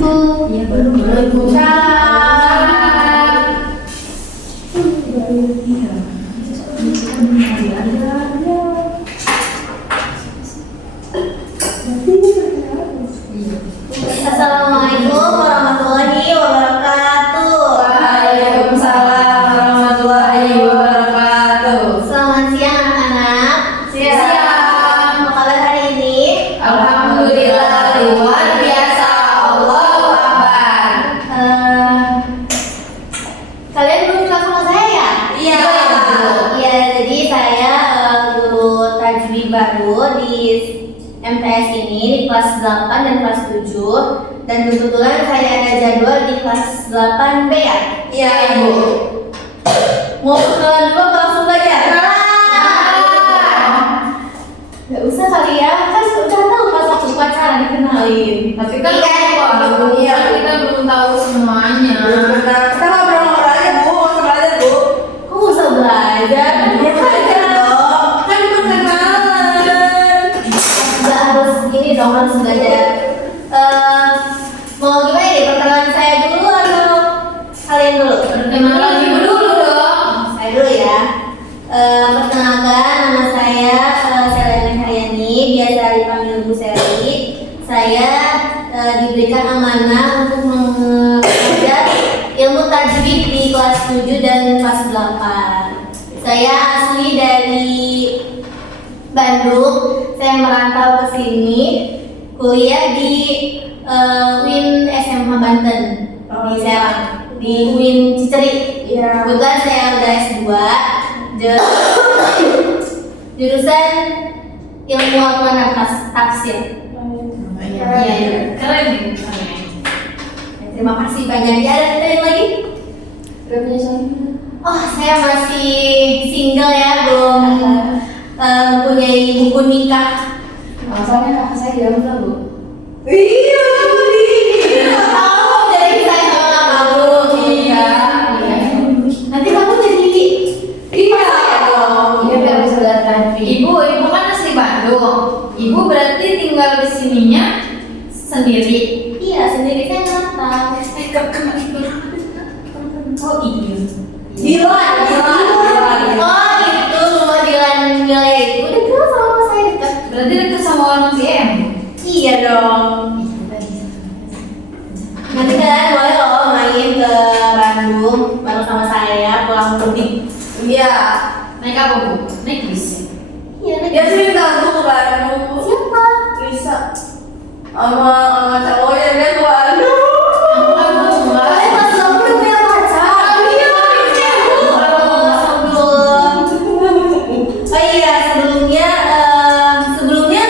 Assalamualaikum. Iya, Waalaikumsalam. Assalamualaikum warahmatullahi wabarakatuh. Waalaikumsalam warahmatullahi wabarakatuh. Selamat siang anak-anak. Siang. Apa kabar hari ini? Alhamdulillah luar biasa. Allahu Akbar. Kalian belum kenal sama saya ya? Iya. Iya, jadi saya guru tajwid baru di MTS ini di kelas 8 dan kelas 7, dan kebetulan saya ada jadwal di kelas 8B ya? Iya, Ibu. Mau kenalan dulu apa langsung belajar? Gak usah kali ya, kan udah tahu pas waktu upacara dikenalin. Tapi kan Iya. kita belum tahu semuanya. Kita ngobrol-ngobrol aja, Bu. Ngobrol aja, Bu. Kok nggak usah belajar? Kan Kan perkenalan. nggak harus gini dong, harus belajar. Mau gimana ya? Perkenalan saya dulu atau kalian dulu? Perkenalan Ibu dulu dong. Saya dulu ya. Perkenalkan, nama saya Selena Haryani, biasa dipanggil Bu Seli. Saya diberikan amanah untuk mengajar ilmu tajwid di kelas 7 dan kelas 8. Saya asli dari Bandung. Saya merantau ke sini kuliah di UIN SMH Banten di Serang, di UIN Ciceri. Iya. Kebetulan saya udah S2 jurusan ilmu Al-Quran dan tafsir. Iya, keren nih. Terima kasih banyak. Ya, ada yang lagi? Oh, saya masih single ya, belum mempunyai buku nikah. Soalnya kakak saya di dalam Bu. Iya. Oh, jadi saya sama kamu. Iya. Nanti kamu jadi Iya dong. Iya, biar bisa datang. Ibu kan asli Bandung. Ibu berarti tinggal di sininya sendiri. iya sendiri, saya merantau. Oh iya. Dilan. Oh, itu rumah Dilan Milea itu dekat sama saya dekat. Berarti dekat sama orang CM. Iya dong. Nanti kalian boleh loh main ke Bandung bareng sama saya pulang mudik. Iya. Naik apa Bu? Naik bis. Iya, nanti. Dia cerita Bu ke Bandung. Siapa? Bisa. Sama cowoknya dia ke Bandung. Kalian masih belum punya pacar? Iya. Oh iya, sebelumnya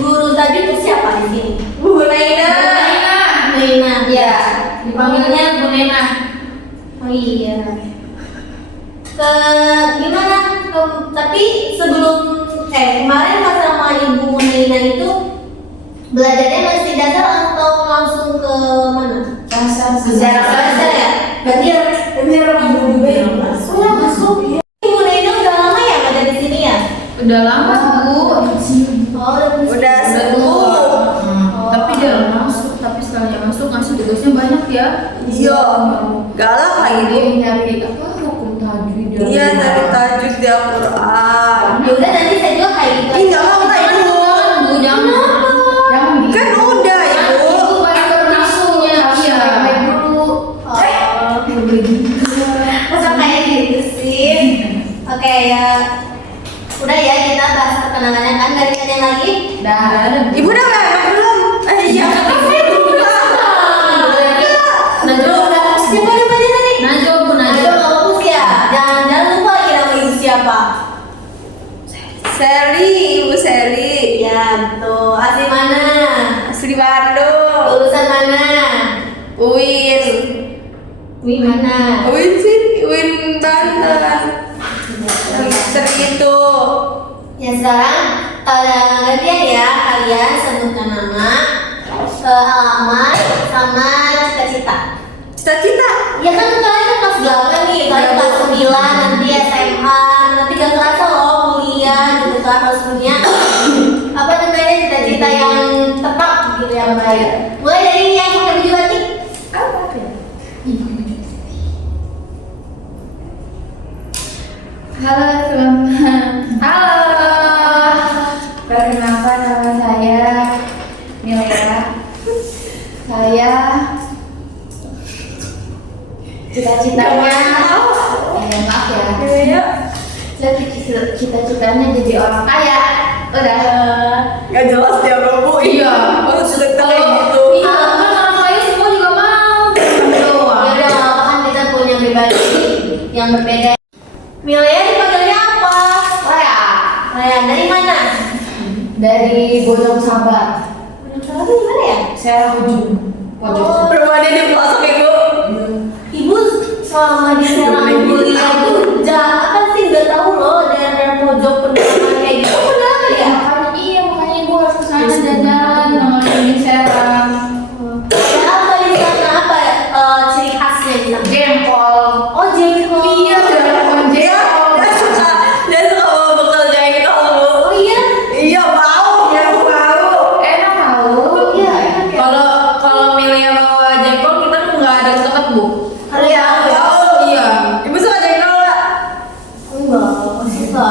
guru tadi itu siapa di sini? Bu Naina. Lina. Iya. Dipanggilnya Bu Nena. Oh iya. Gimana? Tapi sebelum kemarin pas sama Ibu Lina itu belajarnya masih dasar atau langsung ke mana? Dasar Dasar ya? Berarti orang Ibu juga yang masuk. Oh ya, masuk. Ibu Lina udah lama ya ada di sini ya? Udah lama Bu. Oh, Udah sembuh. Tapi dia masuk. Tapi setelah dia masuk ngasih tugasnya banyak ya. Iya. Galak lagi Bu. Dia nyari apa? Hukum tajwid. Iya, dari tajwid di Al-Quran. Ya udah, nanti saya juga kayak gitu. Ih, jangan Ibu. Bu, jangan. Jangan. Kan udah Ibu. Ibu baik berlangsungnya. Iya. Baik dulu. Masa kayak gitu sih? Oke ya. Udah ya, kita bahas perkenalannya kan. Dari ada yang lagi? Dah ada. Ibu udah nggak belum? Iya. Najwa udah. Siapa namanya tadi? Najwa Bu, Najwa Najwa. nggak fokus ya? Jangan lupa lagi nama ibu siapa? Seli, Ibu Seli. Ya betul. Asli mana? Asli Bandung. Lulusan mana? Uin. Wih mana? Uin sih, Uin Banten. Seri itu. Ya sekarang gantian ya, kalian sebutkan nama, alamat, sama cita-cita. Cita-cita. Ya kan kalian kan kelas 8 nih, kalian kelas 9 nanti SMA, nanti gak kerasa loh kuliah gitu kan, harus punya apa namanya cita-cita yang tetap gitu ya. Mulai dari yang kedua Halo teman-teman. Halo. Perkenalkan nama saya Milea. Saya cita-citanya, maaf ya. Iya. Saya cita-citanya jadi orang kaya. Udah. Gak jelas dia Bu. Iya. Oh, sudah kayak gitu. Iya, kan orang kaya semua juga mau. Ya udah nggak apa-apa, kan kita punya pribadi yang berbeda. Milea dipanggilnya apa? Lea. Lea dari mana? Dari Bojong Sabar. Salah tuh gimana ya? Saya ujung. Oh. Rumahnya di pelosok Ibu. Ibu selama di Serang kuliah itu apa sih nggak tahu loh daerah pojok pedalaman kayak gitu kenapa ya? Makanya ibu harus kesana jalan-jalan ngomongin Serang. Ada apa di sana apa ciri khasnya di sana? Jengkol. Oh jengkol. Iya, jengkol jengkol. Dia suka bawa bekal jengkol Bu. Oh iya? Iya bau, ya bau. Enak tau. Iya enak ya. Kalau Milea bawa jengkol kita nggak ada deket Bu. Kalau Iya yang bau. Iya. Ibu suka jengkol nggak? enggak suka.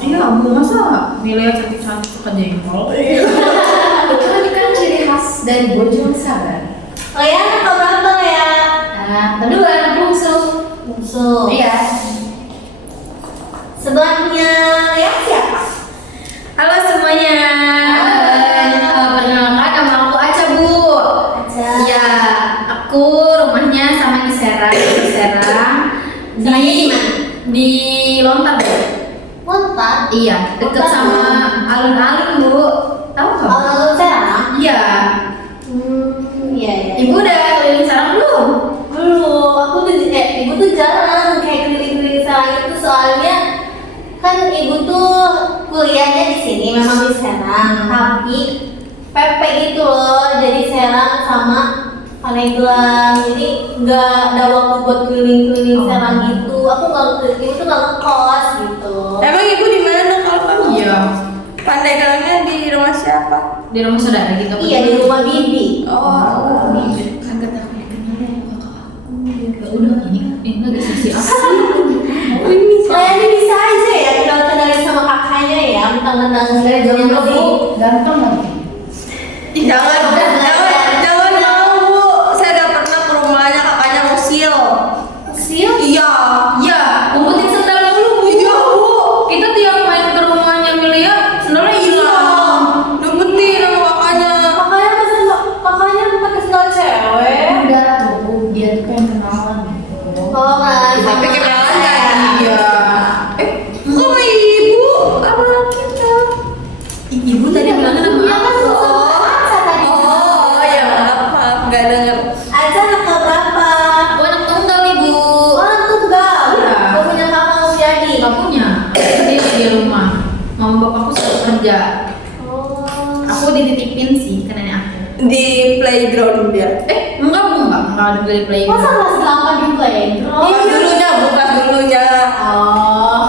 Iya, Bu, masa Milea cantik-cantik suka jengkol? Iya. Itu kan ciri khas dari Bojong Sabar. Oh ya anak berapa ya? Nah, kedua anak bungsu. Bungsu. Iya. Sebelahnya ya siapa? Halo semuanya. Perkenalkan nama aku Aca Bu. Aca. Iya, aku rumahnya sama di Serang, Serangnya di mana? Di Lontar Bu. Montar. Iya, deket Lontar, sama Bu. alun-alun Bu. Tahu nggak? Kalau Serang? Iya. Iya ya. Ibu udah keliling Serang belum? Belum, aku tuh ibu tuh jarang kayak keliling-keliling Serang itu soalnya kan ibu tuh kuliahnya di sini memang di Serang, tapi PP gitu loh, jadi Serang sama Pandeglang, jadi nggak ada waktu buat keliling-keliling Serang gitu. Aku nggak ibu tuh nggak ngekos gitu. Emang Ibu di mana kalau kamu? Iya. Pandegangnya di rumah siapa? Di rumah saudara gitu. Iya di rumah bibi. Oh. Kagak tahu ya kenapa ya kakak aku. Ya udah ini lagi sesi apa? Kayaknya bisa aja ya kenal-kenalin sama kakaknya ya, mentang-mentang dari zaman dulu. Ganteng lagi. Jangan mau Bu. Saya udah pernah ke rumahnya kakaknya Musil. Sil? Iya. Iya, ngumpetin sendal dulu Bu. Iya Bu. Kita tiap main ke rumahnya Milea, sendalnya hilang. Dapetin sama kakaknya. Kakaknya pakai sendal cewek. Udah tuh, dia tuh pengen kenalan gitu. Oh kan. Tapi kenalan kan? Iya. Kok sama Ibu? Apa kita? Ibu tadi bilangnya nama Iya kan apa? sama Aca tadi. Oh ya maaf nggak denger. Aca anak berapa? Aku anak tunggal Ibu. Oh anak tunggal. Iya. Kau punya kakak jadi. Nggak punya. Dia di rumah. Mama bapakku selalu kerja. Oh. Aku dititipin sih ke nenek aku. Di playground dia. Enggak ada play play. Masa kelas 8 di playground? Pas dulunya Bu, pas dulunya. Oh.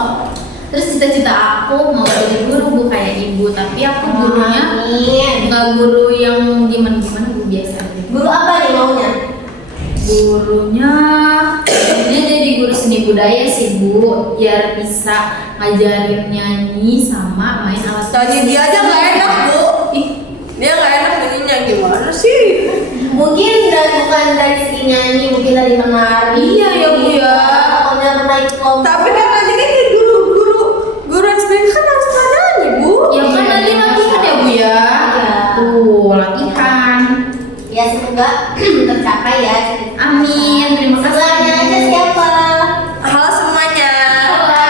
Terus cita-cita aku mau jadi guru Bu kayak ibu, tapi aku gurunya Amin. nggak guru yang gimana Bu, biasa aja. Guru apa nih maunya? Gurunya dia jadi guru seni budaya sih Bu, biar bisa ngajarin nyanyi sama main alat Tadi musik. dia aja nggak enak Bu. Ih, Dia nggak enak nyanyinya gimana sih? Mungkin bukan dari segi nyanyi, mungkin dari menari. Iya ya Bu ya. Pokoknya pernah ikut lomba. Tapi kan tadi kan dia guru SPK kan harus nyanyi Bu. Ya kan nanti latihan ya Bu ya. Iya. Tuh latihan. Ya semoga tercapai ya. Amin. Terima kasih. Sebelahnya aja siapa? Halo semuanya. Halo.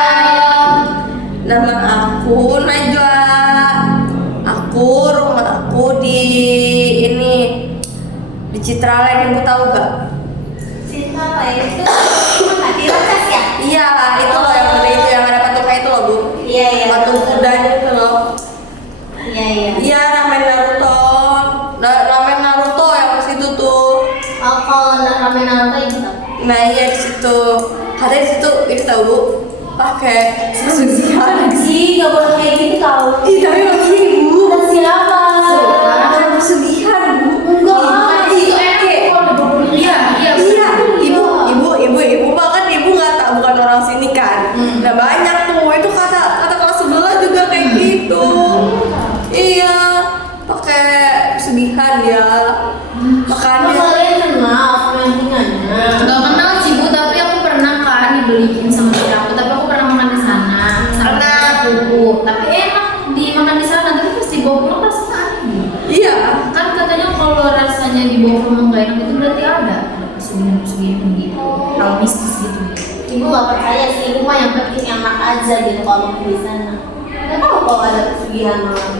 Nama aku Najwa. Rumah aku di ini di Citraland, Ibu tahu gak? Cinta apa ya? Itu hati rakas ya? Iya, itu loh yang ada itu yang ada patungnya itu loh Bu. Iya iya. Patung kuda itu loh. Iya iya. Iya, ramen Naruto. Ramen Naruto yang di situ tuh. Oh kalau ramen Naruto itu tahu. Nah iya di situ. Katanya di situ ini tahu Bu. Pakai susian. Ih nggak boleh kayak gitu tahu. Ih tapi maksudnya Ibu. Udah siapa? Makan pesugihan Bu. Enggak. Itu enak kalau udah berbulan. Iya. Iya, ibu bahkan ibu nggak tahu bukan orang sini kan. Nah banyak berlebihan ya. Kalau Makanya kalian kenal sama yang punyanya. Nggak kenal sih Bu, tapi aku pernah kan dibeliin sama temen aku, tapi aku pernah makan di sana sama Pernah. sepupu. Tapi enak dimakan di sana, tapi pas dibawa pulang rasanya aneh. iya. Kan katanya kalau rasanya dibawa pulang nggak enak itu berarti ada segini gitu, hal mistis gitu. Ibu nggak percaya sih, ibu mah yang penting enak aja gitu kalau makan di sana. Nggak tahu kalau ada pesugihan malam.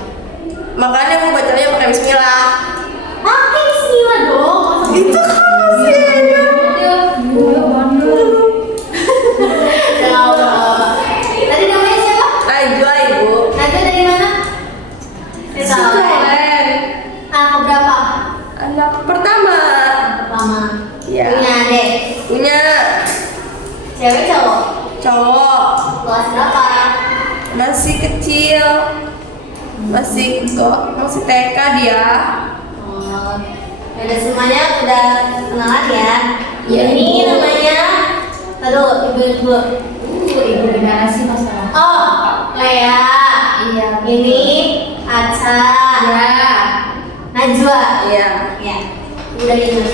Makanya aku bacanya pakai bismillah. Ah, kayak bismillah dong. Masa Itu kan masih ada. Ya, bandel. Tadi namanya siapa? Najwa ibu. Najwa dari mana? Keren. Anak berapa? Anak pertama. Pertama. Iya. Punya adik. Punya Cewek cowok? cowok. Kelas berapa? Masih kecil. Masih TK dia. Oh, udah semuanya udah kenalan ya? Iya, Ini Ibu. namanya, aduh, ibu. Ibu gimana sih masalah? Oh, Lea. Iya. Ini Aca. Ya. Najwa. Iya. Ya, udah ingat.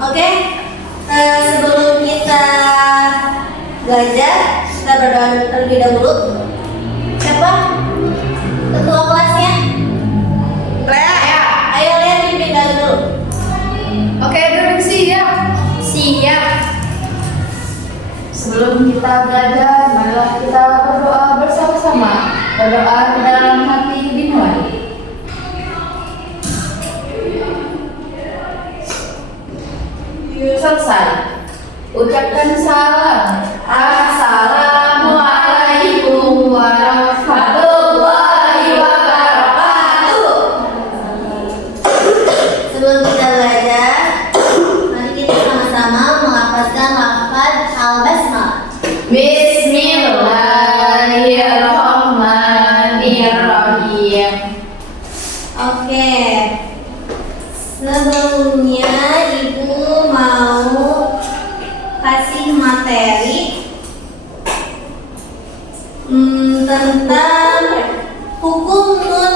Oke, sebelum kita belajar, kita berdoa terlebih dahulu. Siapa? Ketua kelasnya? Lea. Ayo Lea pimpin dulu. Oke, duduk siap. Siap. Sebelum kita belajar, marilah kita berdoa bersama-sama. Berdoa ke dalam hati dimulai. Selesai. Ucapkan salam. Assalamualaikum warahmatullahi wabarakatuh. Sebelum kita belajar, mari kita sama-sama melafazkan lafaz al-basmalah. Bismillahirrahmanirrahim. Oke. Sebelumnya Ibu mau kasih materi tentang hukum nun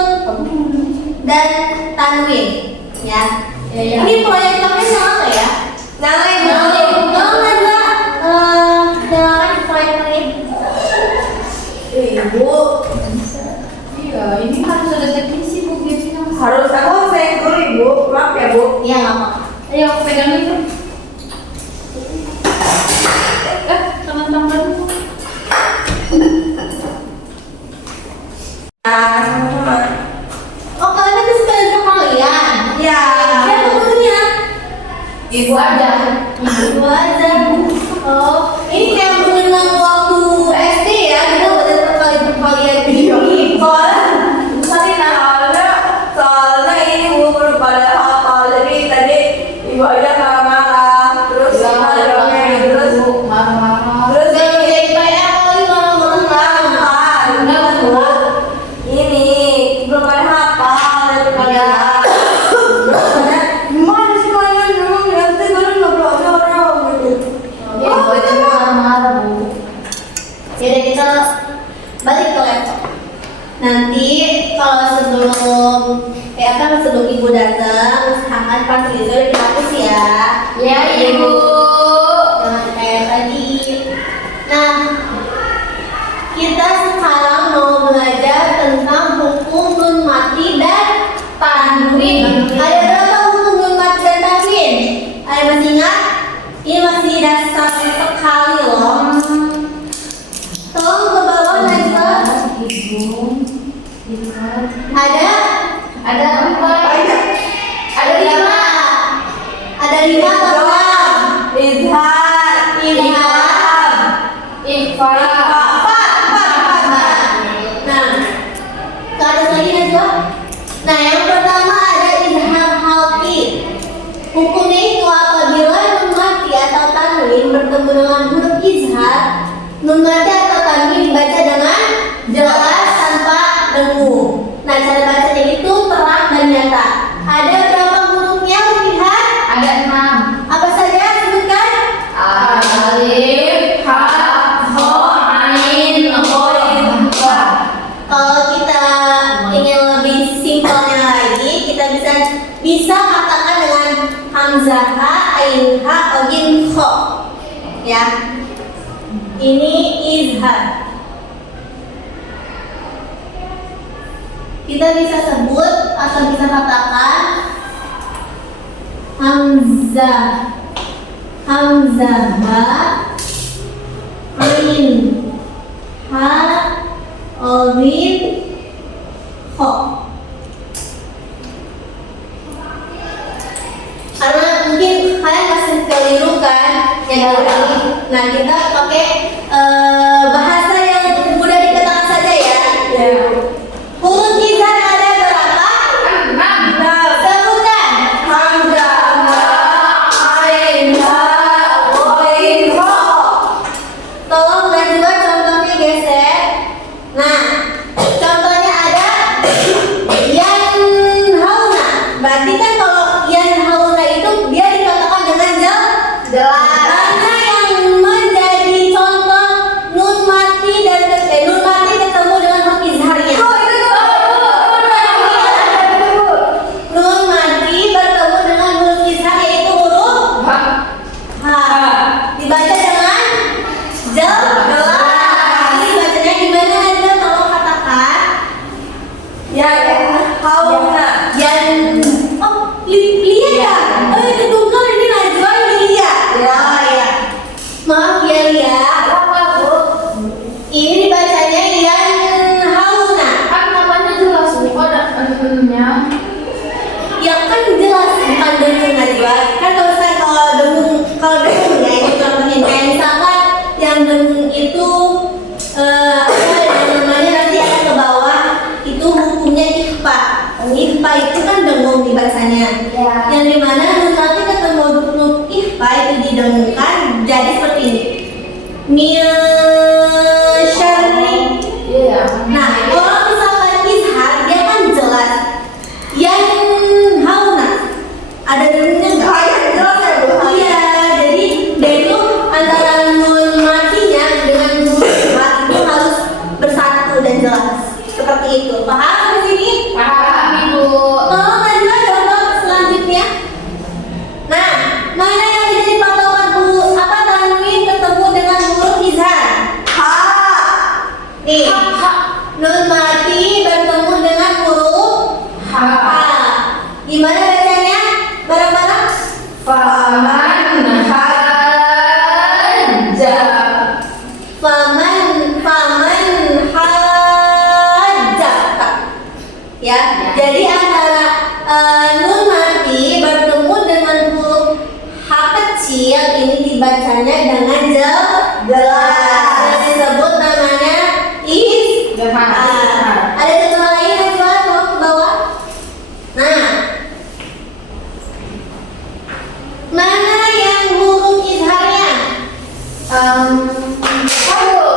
dan tanwin ya. Ini proyektornya nyala nggak ya? Nyala ibu. Nyala nggak? Nyalakan proyektornya. Ibu. Iya, ini harus ada teknisi Bu biasanya. Harus aku saya dulu ibu. Maaf ya bu. Iya nggak apa-apa. Ayo aku pegang itu. Tangan-tangan. Sama-sama. Oh kalian itu sepeda kalian? Iya. Siapa gurunya? Ibu aja. Ibu aja. Oh, ini kayak mengenang waktu SD ya, kita udah berkali-kalian ini. Soalnya ini ibu baru pada hafal. Jadi tadi ibu aja marah-marah. Terus dongeng. Terus Marah-marah. Gak jadi PR kali malah berenang. Enggak bu. Ini belum pada hafal dari kalian. Terus ada gimana sih kalian dulu nanti kalian nggak belajar gitu. Ya, Bu itu marah-marah Bu. Jadi kita balik ke laptop. Nanti kalau sebelum ibu datang, usahakan parkir dihapus ya. Ya Ibu. Jangan kayak tadi. Nah, kita sekarang mau belajar tentang hukum nun mati dan tanwin. Ada berapa hukum nun mati dan tanwin? Ada masih ingat? Ini masih dasar sekali loh. Tolong ke bawah Najwa. Ada? Ada empat. Ada lima. Ada lima atau enam? Izhar, Ilham. Ikhfa. Nah, ke atas lagi Najwa. Nah, yang pertama ada izhar halqi. Hukumnya itu apabila nun mati atau tanwin bertemu dengan huruf izhar, nun mati atau tanwin dibaca dengan jelas tanpa dengung. Nah, cara bacanya itu terang dan nyata. Ada berapa hurufnya lihat? Ada 6. Apa saja sebutkan? Alif, ha, ho, ain, qaf. Kalau kita ingin lebih simpelnya lagi, kita bisa dan bisa katakan dengan hamzah ha, ain ha, ogin kho. Ya. Ini izhar. Kita bisa sebut atau bisa katakan hamzah ha, ain ha, ogin kho. Karena mungkin kalian masih keliru kan yang ini. Nah, kita pakai bahasa yang mudah dikatakan saja ya. Huruf izhar ada berapa? 6. Sebutkan. Hamzah, ain, ha, ghain, kha. Tolong Najwa contohnya geser. Nah, contohnya ada yanhauna. Berarti kan kalau yanhauna itu dia dikatakan dengan jelas. Mana yang menjadi contoh nun mati dan nun mati ketemu dengan huruf izharnya? Nun mati bertemu dengan huruf izhar yaitu huruf ha. Dibaca dengan jelas. Ini bacanya gimana aja? Tolong katakan. Yanhauna. Lia ya? Oh itu tunggal ini Najwa ini Lia. Ya. Maaf ya Lia. Ini dibacanya yanhauna. Kan namanya jelas bukan ada Ya kan jelas bukan dengung Najwa. Kan kalau dengung ya ini contohnya kayak misalkan yang dengung itu apa yang namanya nanti akan ke bawah itu hukumnya ikhfa. Ikhfa itu kan dengung dibacanya. Yang dimana nun nanti ketemu huruf ikhfa itu didengungkan jadi seperti ini. Min syarri. Nah, kalau misalkan izhar dia kan jelas. Yanhauna ada dengungnya nggak? Kayak jelas ya, Bu. Iya, jadi dia itu antara nun matinya dengan huruf ikhfa itu harus bersatu dan jelas. Seperti itu. Paham di sini? Paham Ibu. Tolong Najwa contoh selanjutnya. Nah, mana yang menjadi patokan apa tanwin ketemu dengan huruf izhar? Ha. Nih, nun mati bertemu dengan huruf Ha. Gimana bacanya? Bareng-bareng? Faman haja. Faman hajjaka. Ya, jadi antara nun mati bertemu dengan huruf ha kecil ini dibacanya dengan jelas. Dan disebut namanya izhar. Ada contoh lain yang coba tolong ke bawah. Nah, mana yang huruf izharnya?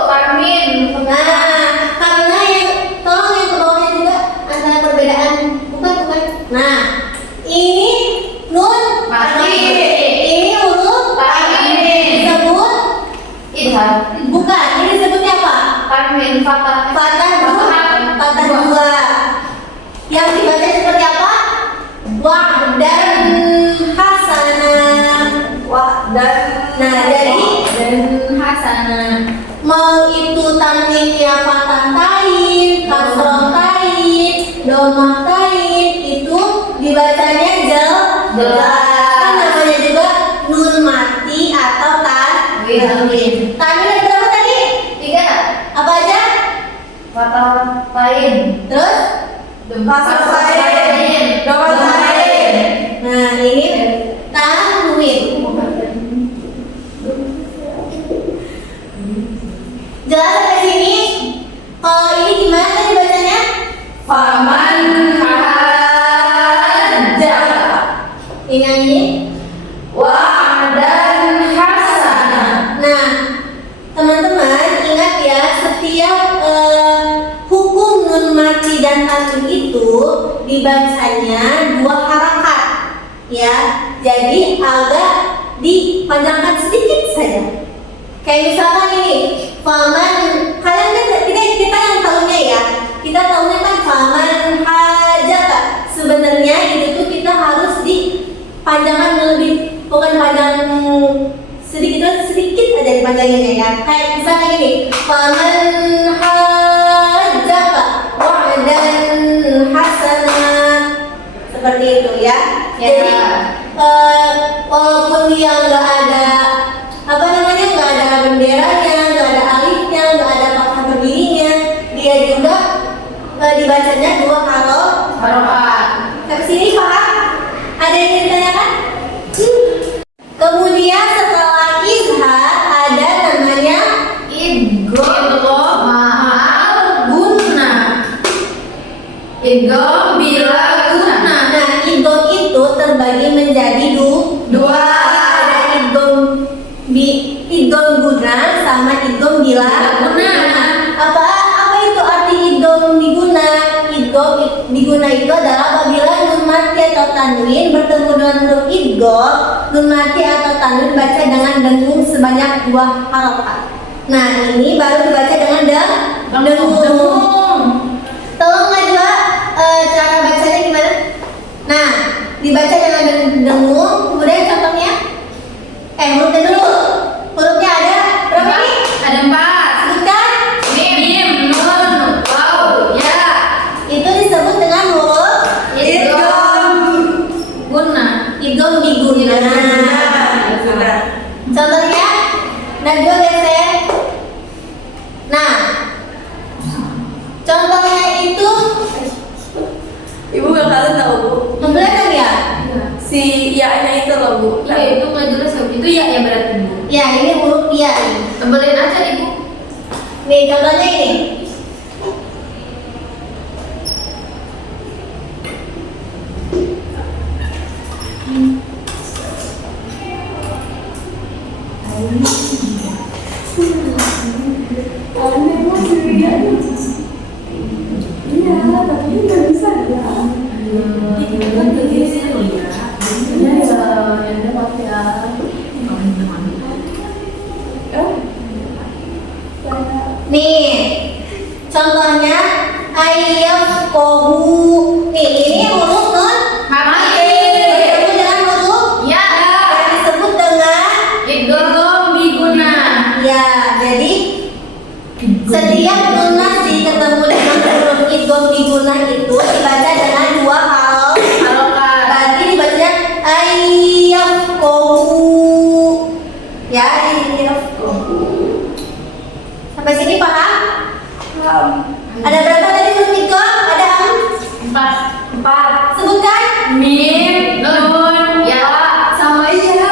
Parmin. Nah, karena yang tolong yang ke bawahnya juga antara perbedaan bukan. Nah, ini nun Mati. ini huruf Mati. disebut Izhar. bukan. Ini disebutnya apa? Parmin fatah. Patah dua. Yang dibaca seperti apa? Wa'dan hasanah. Wa'dan. Nah, jadi Dan hasanah. mau itu tanwinnya fathah tain, kasroh tain, domah tain itu dibacanya jelas. Kan namanya juga nun mati atau tanwin. Tanwin ada berapa tadi? 3. Apa aja? Fatah tain. Terus? Kasroh tain. Domah tain. Nah, ini tanwin. Jelas sampai sini? Kalau ini gimana tadi bacanya? Faman haja. Ini Wa'dan hasanah. Nah, teman-teman ingat ya, setiap hukum nun mati dan tanwin itu dibacanya 2 harakat, ya. Jadi agak dipanjangkan sedikit saja. Kayak misalkan ini, faman, kalian kan kita yang tahunya ya, kita tahunya kan faman hajaka. Sebenarnya itu tuh bukan panjang sedikit aja dipanjangin ya. Kayak misalnya gini, faman hajjaka wa'dan hasana, seperti itu ya. Ya. Jadi walaupun dia nggak ada nggak ada benderanya, nggak ada alifnya, nggak ada fathah berdirinya, dia juga dibacanya 2 Harokat. Sampai sini paham? Ada yang ditanyakan? Kemudian setelah izhar ada namanya Idgham ma'al guna. Idgham bila guna. Nah, idgham itu terbagi menjadi dua. Ada idgham guna sama idgham bila Guna. Apa itu arti idgham diguna? Idgham diguna itu adalah apabila nun mati atau tanwin bertemu dengan huruf idgham, nun mati atau tanwin baca dengan dengung sebanyak 2 harokat. Nah, ini baru dibaca dengan dengung. Tolong Najwa, cara bacanya gimana? Nah, dibaca dengan dengung, kemudian contohnya hurufnya dulu. Hurufnya ada berapa nih? Ada 4. Sebutkan. Mim, nun, waw, ya. Itu disebut dengan huruf Idgham guna. idgham diguna. Contohnya, Najwa geser. Nah, contohnya itu Ibu gak kalian tahu Bu? kelihatan ya? Si ya-nya itu loh Bu. Iya, itu nggak jelas ya. Itu ya berarti Bu. Ya, ini huruf ya. Tebelin aja Ibu. Nih, contohnya ini. Nih, contohnya ayam kohu. Nih, ini huruf nun Mati. bertemu dengan huruf Ya. yang disebut dengan Idgham diguna. ya. Jadi setiap nun nasi ketemu dengan huruf idgham diguna itu dibaca dengan 2 Harokat. berarti dibacanya ayam kohu. Ya, ayam kohu. Sampai sini paham? Ada berapa tadi huruf idgham? Ada 4. sebutkan. Mim, nun, ya, sama iya.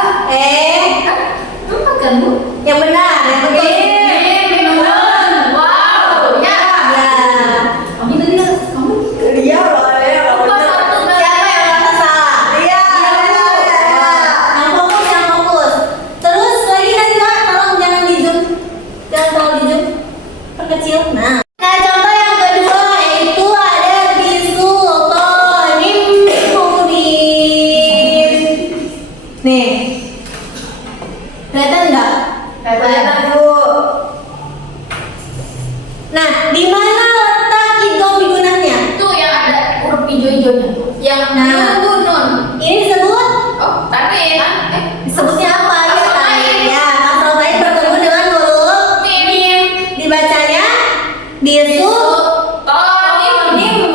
Empat kan Bu? Yang benar, yang betul. Mim, nun, wow, ya. Ya. Kamu bener, kamu Iya boleh. lupa satu Siapa yang merasa salah? Iya. Yang fokus, yang fokus. Terus lagi nanti Kak, tolong jangan di zoom, jangan terlalu di zoom, perkecil. Nah, contoh yang kedua yaitu ada bisultanim mubin. Nih, kelihatan nggak? Kelihatan Bu. Nah, di mana letak idgham digunanya? Tuh yang ada huruf hijau-hijaunya tuh. Yang Nah. nunggu nun. Ini disebut Oh, tapi disebutnya apa ya? Kasrotain. Ya, kasrotain bertemu dengan huruf Mim. dibacanya bisu. Tonim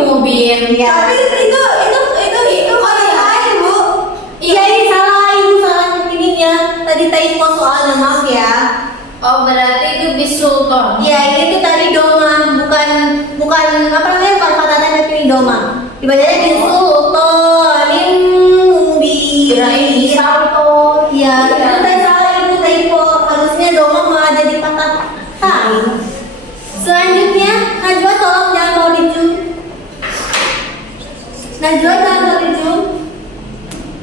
mubin. Ya. Tapi itu kali lain Bu. Iya, ini salah, ibu salah ininya. Tadi typo soalnya, maaf ya. Oh, berarti itu bisulton. Iya, ini tuh tadi doma, bukan apa namanya, bukan fatatan tapi ini doma. Dibacanya bisultanim mubin. Kirain bisalto. Iya, itu tadi salah ibu typo. Harusnya doma malah jadi patah. Selanjutnya, Najwa tolong jangan mau di zoom. Najwa jangan mau di zoom.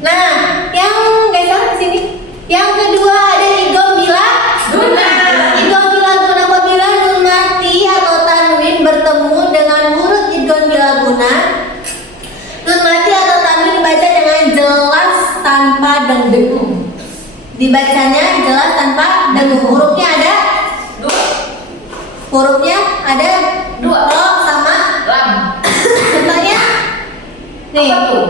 Nah, yang geser ke sini. Yang kedua ada idgham bila Guna. Idgham bila guna apabila nun mati atau tanwin bertemu dengan huruf idgham bila guna. Nun mati atau tanwin dibaca dengan jelas tanpa dengung. Dibacanya jelas tanpa dengung. Hurufnya ada Dua. ro sama Lam. contohnya nih. Apa tuh?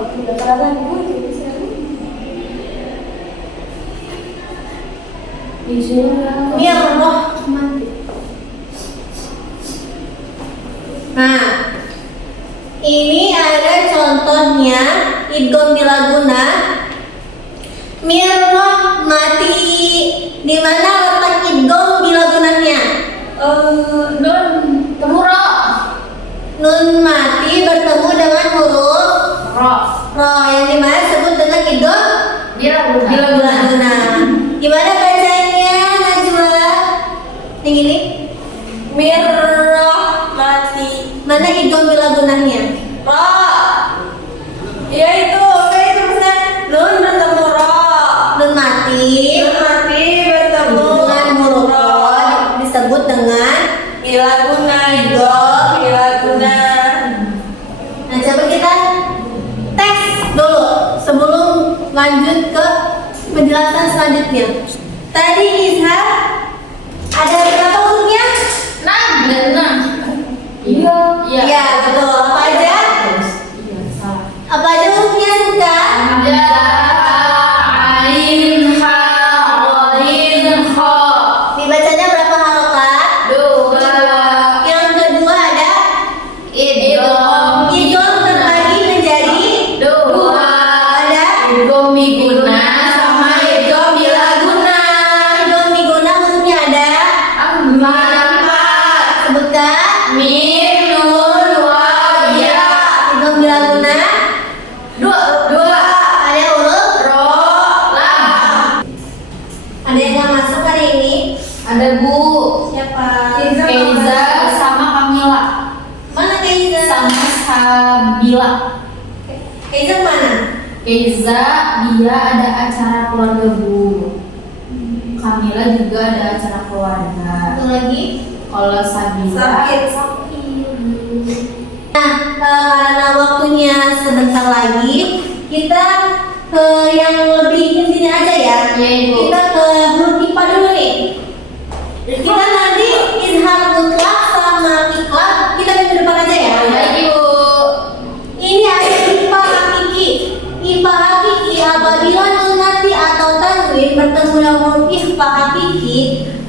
Aku udah pernah Bu, jadi siapa? Mirrahmati. Nah, ini ada contohnya idgham bilaguna. Mirrahmati. Di mana letak idgham bilagunanya? Nun temuro. Nun mati bertemu dengan huruf Ro. ro yang dimana disebut dengan idgham bilaguna. Gimana bacanya Najwa? Yang ini? Mirrahmati. Mana idgham bilagunanya? Ra. Ya itu misalnya nun bertemu ra. Nun mati Nun mati bertemu dengan huruf ra. ro disebut dengan. Bilaguna itu bilaguna. Nah, coba kita tes dulu sebelum lanjut ke penjelasan selanjutnya. Tadi Izhar ada berapa hurufnya? 6. Iya. Iya, betul. Apa aja? Iya, salah. Apa aja hurufnya Suka? Hamzah, ain, ha, ghain, kha. Dibacanya berapa harokat? 2. Yang kedua ada Idgham. idgham terbagi menjadi 2. ada Idgham biguna sama idgham bilaguna. idgham biguna hurufnya ada. Sebutkan. Mim, nun, waw, ya. Idgham bilaguna 2. ada huruf. Ro, lam. Ada yang nggak masuk hari ini? Ada Bu. Siapa? Keiza sama Kamila. Mana Keiza? Sama Sabila. Keiza mana? Keiza dia ada acara keluarga Bu. Kamila juga ada acara keluarga. Satu lagi. Kalau Sabila Sakit. Nah, karena waktunya sebentar lagi, kita ke yang lebih intinya aja ya. Iya, Ibu. Kita ke huruf IPA dulu nih. Kita nanti izhar mutlak sama iklab kita minggu depan aja ya. Ya, Ibu. Ini ada IPA hakiki. IPA hakiki apabila nun mati atau tanwin bertemu dengan huruf IPA hakiki,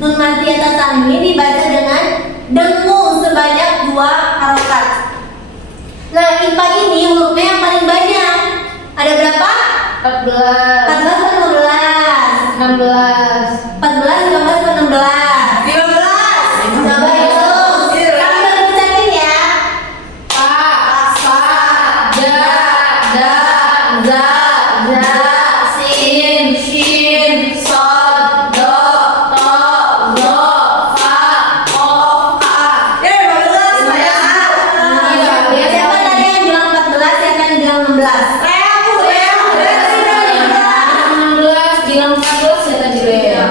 nun mati atau tanwin dibaca dengan dengung sebanyak 2 harokat. Nah, IPA ini hurufnya yang paling banyak. Ada berapa? 14. 14 atau 15? 16. 14, 15 atau 16? 15. Coba hitung. Kami baru ucapin ya. Pa, sa, ja, da, za, za, sin, shin, sod, do, to, zo, fa, o, ka. Ya 15 saya. Iya, dia Siapa tadi yang bilang 14, siapa yang bilang 16? Saya Bu ya. 16 bilang 14 ya tadi ya.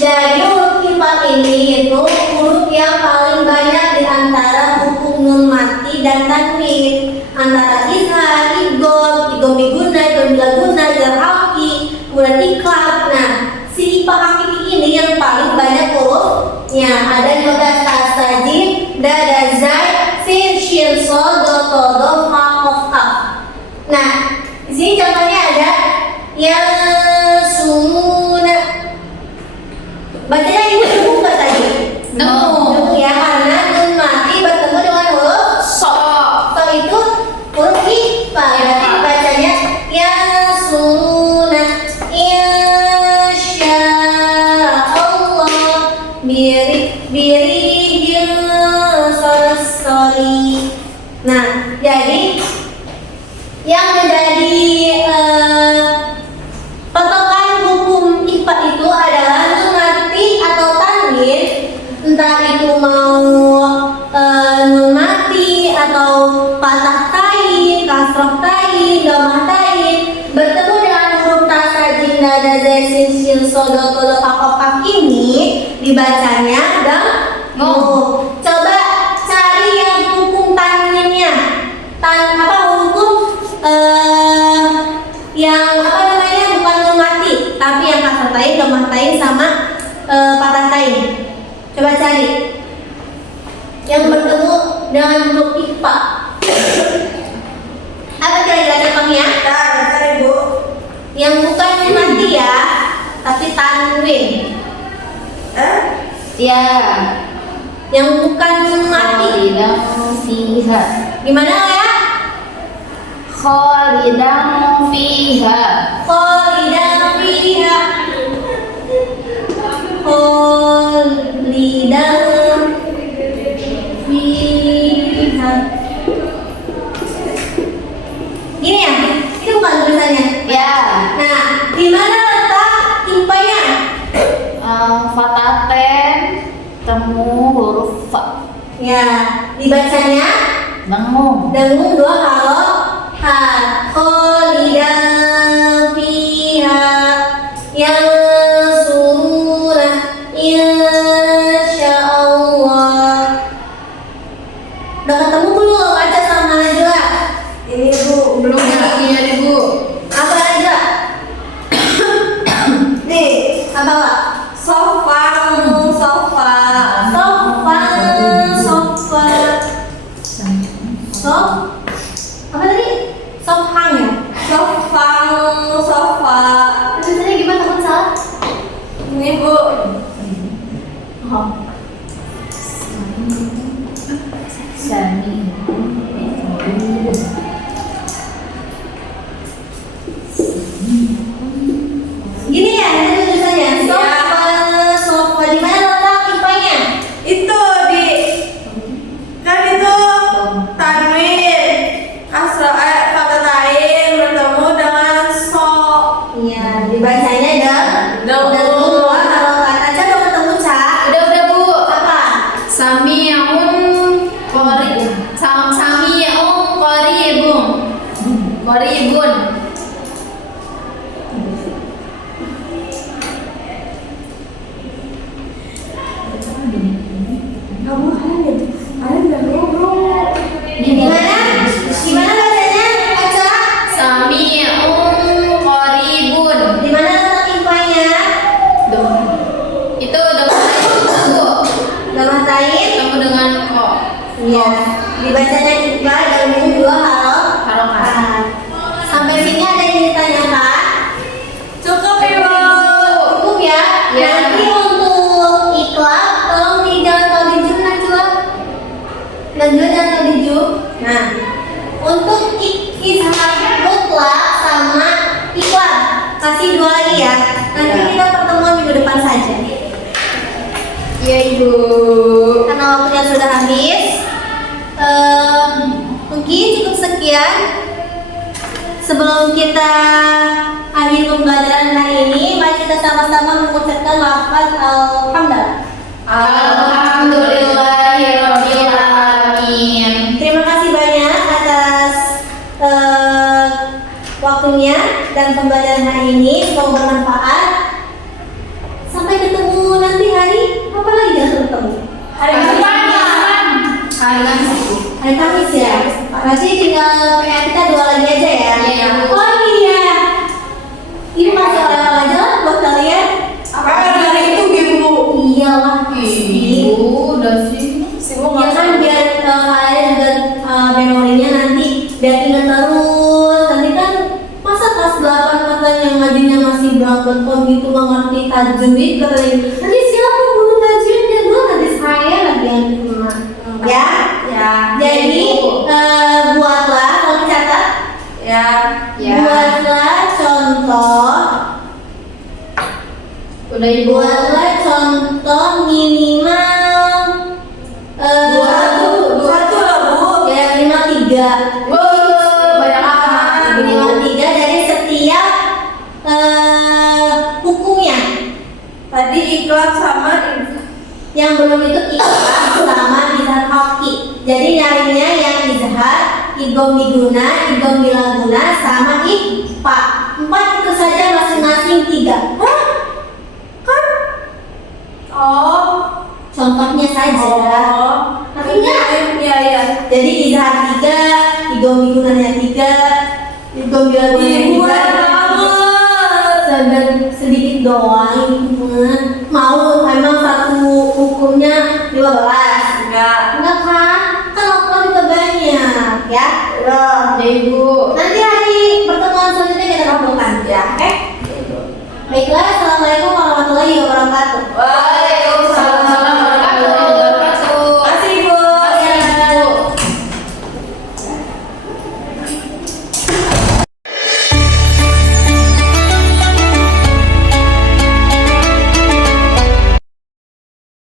Jadi huruf IPA ini itu huruf yang paling banyak di antara hukum nun mati dan tanwin, antara izhar, idgham biguna, idgham bilaguna, izhar halqi, kemudian iklab. Nah, si IPA hakiki ini yang paling banyak hurufnya. Ada 15 tasajid, dada, zai, sin, shin, sol, do, to, do, fa, qaf, kaf. Nah, di sini contohnya ada yang suna. Bacanya ibu nemu nggak tadi? Nemu. Ya, karena nun mati bertemu dengan huruf So. so itu huruf IPA. Berarti bacanya yang suna. Insya Allah birihil sorry. Nah, jadi yang menjadi patokan hukum IPA itu adalah nun mati atau tanwin, entah itu mau nun mati atau patah tain, kasroh tain, domah tain bertemu dengan huruf tasajid, nada, zai, sin, shin, so, do, to, do, fa, qaf, kaf ini dibacanya dengu. Coba cari yang hukum tanwinnya. Hukum yang apa namanya bukan nun mati tapi yang kasroh tain, domah tain sama patah tain. Coba cari yang bertemu dengan huruf IPA. Apa kira-kira contohnya? contohnya. Bentar Ibu. Yang bukan mati ya, tapi tanwin. Ya. Yang bukan mati. Khalidan fiha. Gimana ya? Khalidan fiha. Khalidan fiha. Khalidan fiha. Gini ya, itu bukan tulisannya. Ya. Nah, di mana letak timpanya? Fataten temu huruf fa. Ya, dibacanya Dengung. dengung dua harokat. Khalidan fiha yang surah insyaallah. Udah ketemu belum? Baca sama Najwa. Ini Bu. Belum punya Ibu. Apa Najwa? Nih, Apa Pak? sofa. Sofa, sofa, sof. Apa tadi? Sofang ya? Sofa. Tulisannya gimana teman salah? Ini Bu. Oh. Sami. Gini ya, ini tulisannya. Sofa, sofa. Di mana letak timpanya? Itu di kan itu tanwin fatain bertemu dengan so. Iya, dibacanya Dengung. dua harokat. Aja udah ketemu Cak. Udah Bu. Apa? Sami'un qaribun. Qaribun. Kamu kalian udah ngobrol. Gimana? Gimana bacanya? Aca? Sami'un qaribun. Di mana letak timpanya? Itu Bu. Lemah tain. Ketemu dengan ko. Iya. Dibacanya timpa gabung dua Harokat. Sampai sini ada yang ditanyakan? Cukup Ibu. Cukup ya. Ya. Nanti untuk iklan tolong di jangan tahu di Zoom Najwa. Najwa jangan tahu di Zoom. Nah, untuk izhar mutlak sama iklan kasih dua lagi ya. Nanti kita pertemuan minggu depan saja. Iya Ibu. Karena waktunya sudah habis. Mungkin cukup sekian. Sebelum kita akhir pembelajaran hari ini, mari kita sama-sama mengucapkan lafaz alhamdulillah. Alhamdulillahirabbil alamin. Terima kasih banyak atas waktunya dan pembelajaran hari ini. Semoga bermanfaat. Sampai ketemu nanti hari apa lagi kita ketemu? Hari Kamis. Hari Kamis ya. Berarti tinggal PR kita dua lagi aja ya. Iya. Oh iya. Ini masih oleh-oleh aja buat kalian. Apa hari itu Ibu? Iyalah pasti. Ibu udah sih. Ya kan biar kalian juga memorinya nanti biar ingat terus. Nanti kan masa kelas 8 katanya yang ngajinya masih belangkon gitu nggak ngerti tajwid katanya. Nanti siapa guru tajwidnya? Gue nanti saya lagi yang terima. Ya. Ya. Jadi buatlah kalau catat. Ya. Buatlah contoh. Udah Ibu. Buatlah contoh minimal Satu lah Bu. ya minimal 3. Banyak amat. Minimal 3 dari setiap hukumnya. Tadi iklan sama Yang belum itu ikrar sama izhar hoki. Jadi nyarinya yang izhar, idgham biguna, idgham bilaguna, sama ikhfa. 4 itu saja masing-masing 3. Hah? Kan? Oh. Contohnya saja. Oh. Tapi enggak. Iya. Jadi izhar 3, idgham bigunanya 3, idgham bilagunanya Ibu 3. banget. Sedikit doang itu mah. Mau emang satu hukumnya 15. Enggak.